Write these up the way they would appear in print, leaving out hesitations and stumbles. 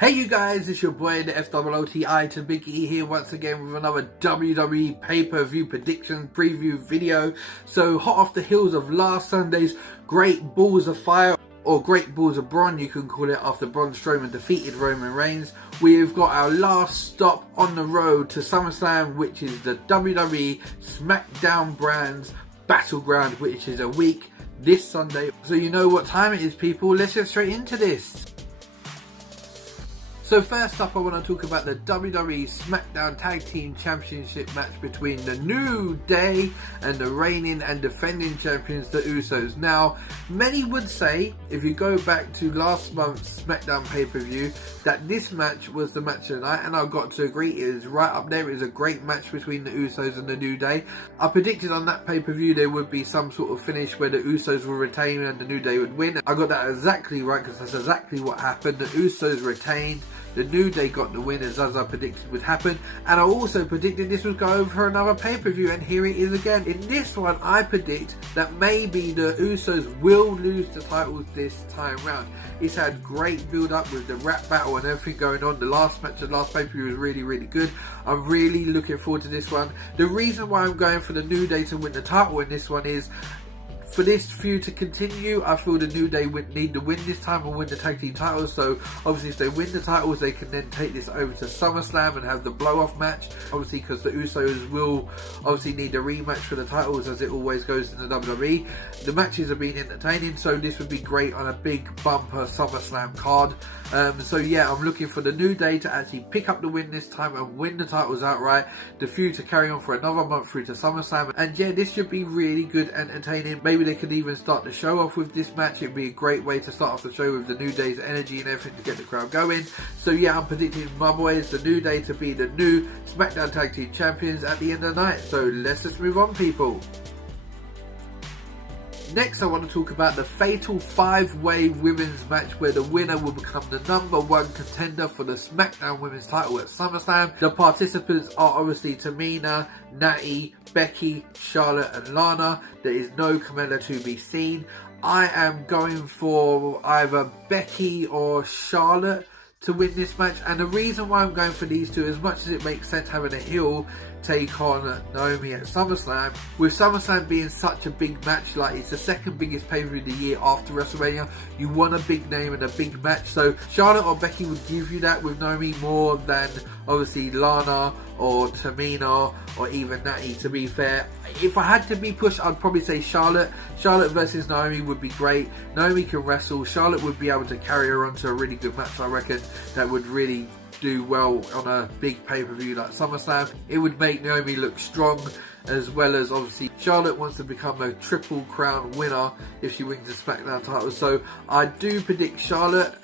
Hey you guys, it's your boy the FOOTI to Big E here once again with another WWE pay-per-view prediction preview video. So hot off the heels of last Sunday's Great Balls of Fire, or Great Balls of Braun you can call it, after Braun Strowman defeated Roman Reigns, we've got our last stop on the road to SummerSlam, which is the WWE SmackDown brand's Battleground, which is a week this Sunday. So you know what time it is, people. Let's get straight into this. So first up, I want to talk about the WWE SmackDown Tag Team Championship match between the New Day and the reigning and defending champions, the Usos. Now, many would say, if you go back to last month's SmackDown pay-per-view, that this match was the match of the night, and I've got to agree, it is right up there. It is a great match between the Usos and the New Day. I predicted on that pay-per-view there would be some sort of finish where the Usos will retain and the New Day would win. I got that exactly right, because that's exactly what happened. The Usos retained. The New Day got the win, as I predicted would happen, and I also predicted this would go over for another pay-per-view, and here it is again. In this one, I predict that maybe the Usos will lose the titles this time round. It's had great build-up with the rap battle and everything going on. The last match of the last pay-per-view was really, really good. I'm really looking forward to this one. The reason why I'm going for the New Day to win the title in this one is, for this feud to continue, I feel the New Day would need to win this time and win the tag team titles. So obviously if they win the titles, they can then take this over to SummerSlam and have the blow-off match. Obviously because the Usos will obviously need a rematch for the titles, as it always goes in the WWE. The matches have been entertaining, so this would be great on a big bumper SummerSlam card. So yeah, I'm looking for the New Day to actually pick up the win this time and win the titles outright. The feud to carry on for another month through to SummerSlam. And yeah, this should be really good, entertaining. Maybe they could even start the show off with this match. It'd be a great way to start off the show with the New Day's energy and everything to get the crowd going. So yeah, I'm predicting my boys, the New Day, to be the new SmackDown Tag Team Champions at the end of the night. So let's just move on, people. Next, I want to talk about the fatal 5-way women's match where the winner will become the #1 contender for the SmackDown Women's title at SummerSlam. The participants are obviously Tamina, Natty, Becky, Charlotte and Lana. There is no Carmella to be seen. I am going for either Becky or Charlotte to win this match, and the reason why I'm going for these two, as much as it makes sense having a heel take on Naomi at SummerSlam, with SummerSlam being such a big match, like it's the second biggest pay-per-view of the year after WrestleMania, you want a big name and a big match. So Charlotte or Becky would give you that with Naomi more than obviously Lana or Tamina or even Natty, to be fair. If I had to be pushed, I'd probably say Charlotte. Charlotte versus Naomi would be great. Naomi can wrestle. Charlotte would be able to carry her on to a really good match, I reckon, that would really do well on a big pay-per-view like SummerSlam. It would make Naomi look strong, as well as obviously Charlotte wants to become a Triple Crown winner if she wins the SmackDown title. So I do predict Charlotte.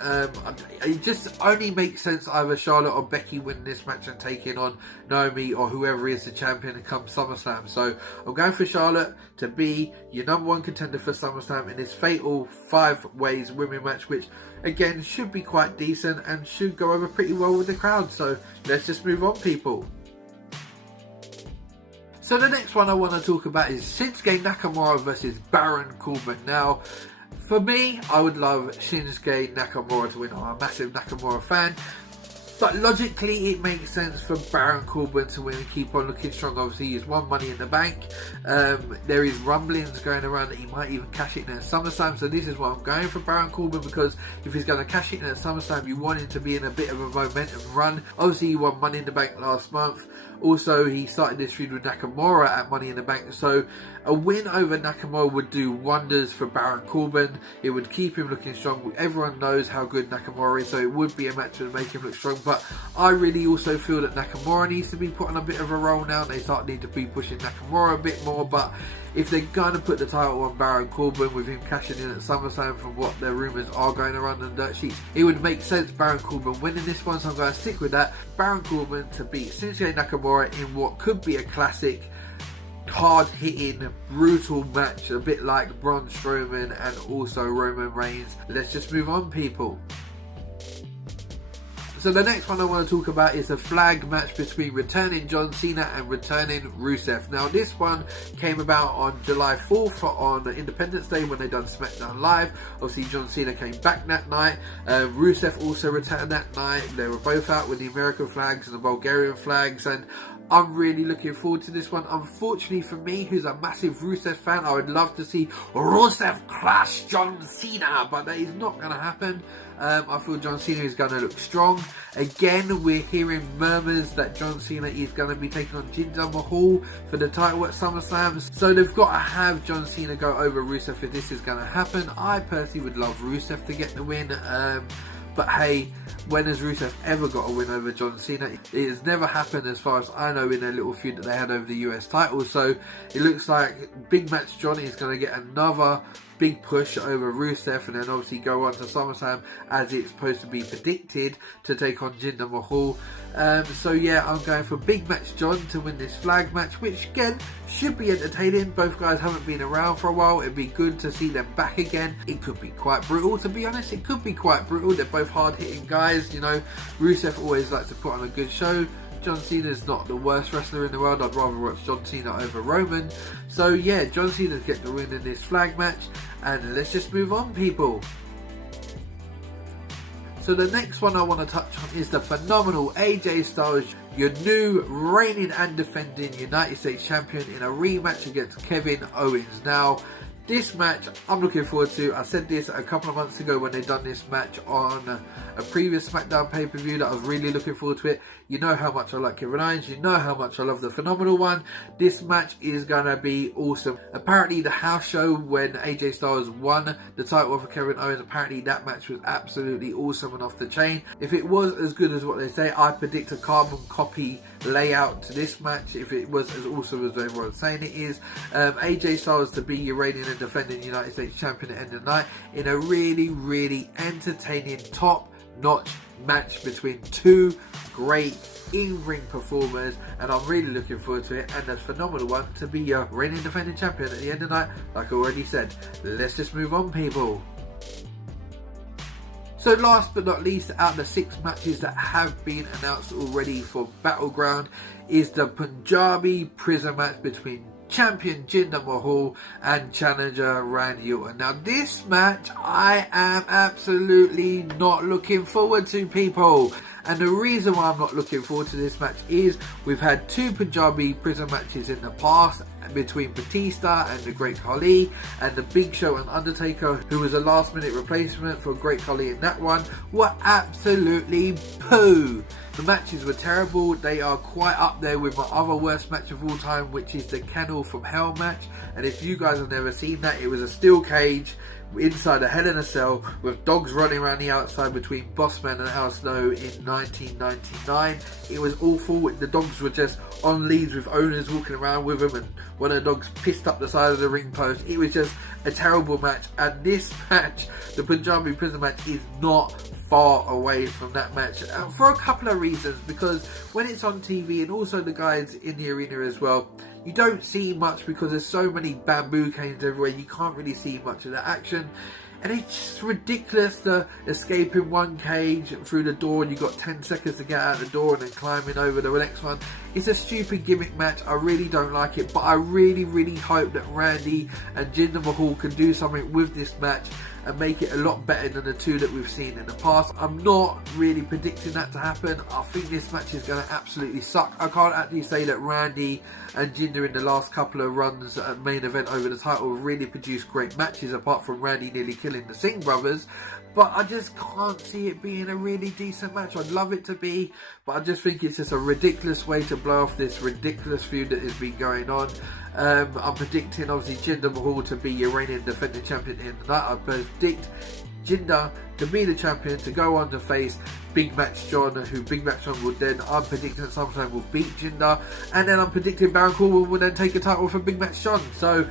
It just only makes sense either Charlotte or Becky win this match and taking on Naomi or whoever is the champion come SummerSlam. So I'm going for Charlotte to be your #1 contender for SummerSlam in this fatal 5-ways women match, which again should be quite decent and should go over pretty well with the crowd. So let's just move on, people. So the next one I want to talk about is Shinsuke Nakamura versus Baron Corbin. Now, for me, I would love Shinsuke Nakamura to win. I'm a massive Nakamura fan. But logically, it makes sense for Baron Corbin to win and keep on looking strong. Obviously, he's won Money in the Bank. There is rumblings going around that he might even cash it in at SummerSlam. So this is why I'm going for Baron Corbin, because if he's going to cash it in at SummerSlam, you want him to be in a bit of a momentum run. Obviously, he won Money in the Bank last month. Also, he started this feud with Nakamura at Money in the Bank. So a win over Nakamura would do wonders for Baron Corbin. It would keep him looking strong. Everyone knows how good Nakamura is, so it would be a match that would make him look strong. But I really also feel that Nakamura needs to be put on a bit of a roll now. They need to be pushing Nakamura a bit more. But if they're going to put the title on Baron Corbin with him cashing in at SummerSlam, from what the rumours are going around on the dirt sheets, it would make sense Baron Corbin winning this one. So I'm going to stick with that. Baron Corbin to beat Shinsuke Nakamura in what could be a classic, hard-hitting, brutal match, a bit like Braun Strowman and also Roman Reigns. Let's just move on, people. So the next one I want to talk about is the flag match between returning John Cena and returning Rusev. Now this one came about on July 4th on Independence Day when they done SmackDown Live. Obviously John Cena came back that night. Rusev also returned that night. They were both out with the American flags and the Bulgarian flags, and I'm really looking forward to this one. Unfortunately for me, who's a massive Rusev fan, I would love to see Rusev crush John Cena, but that is not going to happen. I feel John Cena is going to look strong. Again, we're hearing murmurs that John Cena is going to be taking on Jinder Mahal for the title at SummerSlam. So they've got to have John Cena go over Rusev if this is going to happen. I personally would love Rusev to get the win. But hey, when has Rusev ever got a win over John Cena? It has never happened as far as I know in their little feud that they had over the US title. So it looks like Big Match Johnny is going to get another big push over Rusev, and then obviously go on to SummerSlam as it's supposed to be predicted to take on Jinder Mahal. So yeah, I'm going for Big Match John to win this flag match, which again should be entertaining. Both guys haven't been around for a while. It'd be good to see them back again. It could be quite brutal, to be honest. It could be quite brutal. They're both hard-hitting guys. You know, Rusev always likes to put on a good show. John Cena's not the worst wrestler in the world. I'd rather watch John Cena over Roman. So yeah, John Cena's get the win in this flag match, and let's just move on, people. So the next one I want to touch on is the phenomenal AJ Styles, your new reigning and defending United States champion, in a rematch against Kevin Owens. Now, this match I'm looking forward to. I said this a couple of months ago when they done this match on a previous SmackDown pay-per-view that I was really looking forward to it. You know how much I like Kevin Owens. You know how much I love the Phenomenal One. This match is going to be awesome. Apparently the house show when AJ Styles won the title over Kevin Owens, apparently that match was absolutely awesome and off the chain. If it was as good as what they say, I predict a carbon copy layout to this match if it was as awesome as everyone's saying it is. AJ Styles to be your reigning and defending United States champion at the end of the night in a really, really entertaining, top-notch match between two great in-ring performers, and I'm really looking forward to it. And the Phenomenal One to be your reigning defending champion at the end of the night, like I already said. Let's just move on, people. So last but not least, out of the 6 matches that have been announced already for Battleground is the Punjabi prison match between champion Jinder Mahal and challenger Randy Orton. Now this match I am absolutely not looking forward to, people. And the reason why I'm not looking forward to this match is we've had 2 Punjabi prison matches in the past between Batista and the Great Khali, and the Big Show and Undertaker, who was a last minute replacement for Great Khali in that one, were absolutely poo. The matches were terrible. They are quite up there with my other worst match of all time, which is the Kennel from Hell match. And if you guys have never seen that, it was a steel cage inside a Hell in a Cell with dogs running around the outside between Bossman and Al Snow in 1999. It was awful. The dogs were just on leads with owners walking around with them, and one of the dogs pissed up the side of the ring post. It was just a terrible match, and this match, the Punjabi prison match, is not far away from that match for a couple of reasons. Because when it's on TV, and also the guys in the arena as well, you don't see much because there's so many bamboo canes everywhere. You can't really see much of the action. And it's just ridiculous to escape in one cage through the door and you've got 10 seconds to get out the door and then climbing over the next one. It's a stupid gimmick match. I really don't like it, but I really, really hope that Randy and Jinder Mahal can do something with this match and make it a lot better than the 2 that we've seen in the past. I'm not really predicting that to happen. I think this match is going to absolutely suck. I can't actually say that Randy and Jinder in the last couple of runs at main event over the title really produced great matches, apart from Randy nearly killing the Singh brothers. But I just can't see it being a really decent match. I'd love it to be, but I just think it's just a ridiculous way to blow off this ridiculous feud that has been going on. I'm predicting obviously Jinder Mahal to be your reigning defending champion in the night. I predict Jinder to be the champion, to go on to face Big Match John, who Big Match John would then, I'm predicting at some time, will beat Jinder, and then I'm predicting Baron Corbin will then take a title from Big Match John. So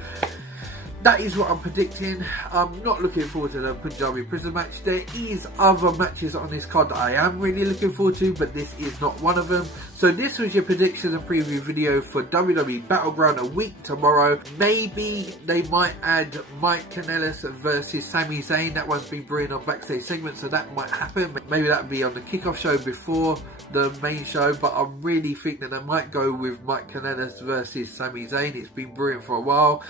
that is what I'm predicting. I'm not looking forward to the Punjabi Prison match. There is other matches on this card that I am really looking forward to, but this is not one of them. So this was your predictions and preview video for WWE Battleground a week tomorrow. Maybe they might add Mike Kanellis versus Sami Zayn. That one's been brewing on backstage segments, so that might happen. Maybe that would be on the kickoff show before the main show, but I really think that they might go with Mike Kanellis versus Sami Zayn. It's been brewing for a while.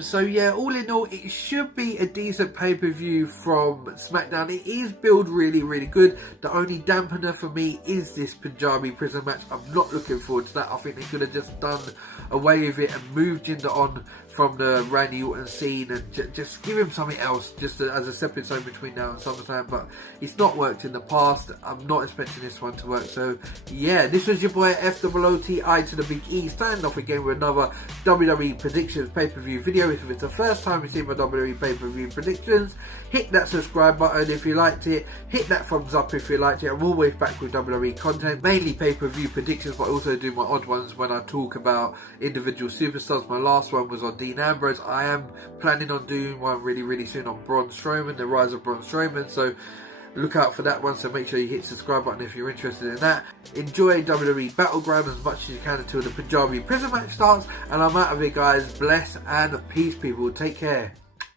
So yeah, all in all, it should be a decent pay-per-view from SmackDown. It is billed really, really good. The only dampener for me is this Punjabi Prison match. I'm not looking forward to that. I think they could have just done away with it and moved Jinder on from the Randy Orton scene and just give him something else, just as a stepping stone between now and SummerSlam. But it's not worked in the past. I'm not expecting this one to work. So yeah, this was your boy FOOTI to the Big E, standing off again with another WWE predictions pay-per-view video. If it's the first time you've seen my WWE pay-per-view predictions, hit that subscribe button if you liked it, hit that thumbs up if you liked it. I'm always back with WWE content, mainly pay-per-view predictions, but I also do my odd ones when I talk about individual superstars. My last one was on Dean Ambrose. I am planning on doing one really, really soon on Braun Strowman, the rise of Braun Strowman, so look out for that one. So make sure you hit the subscribe button if you're interested in that. Enjoy WWE Battleground as much as you can until the Punjabi Prison match starts, and I'm out of here, guys. Bless and peace, people. Take care.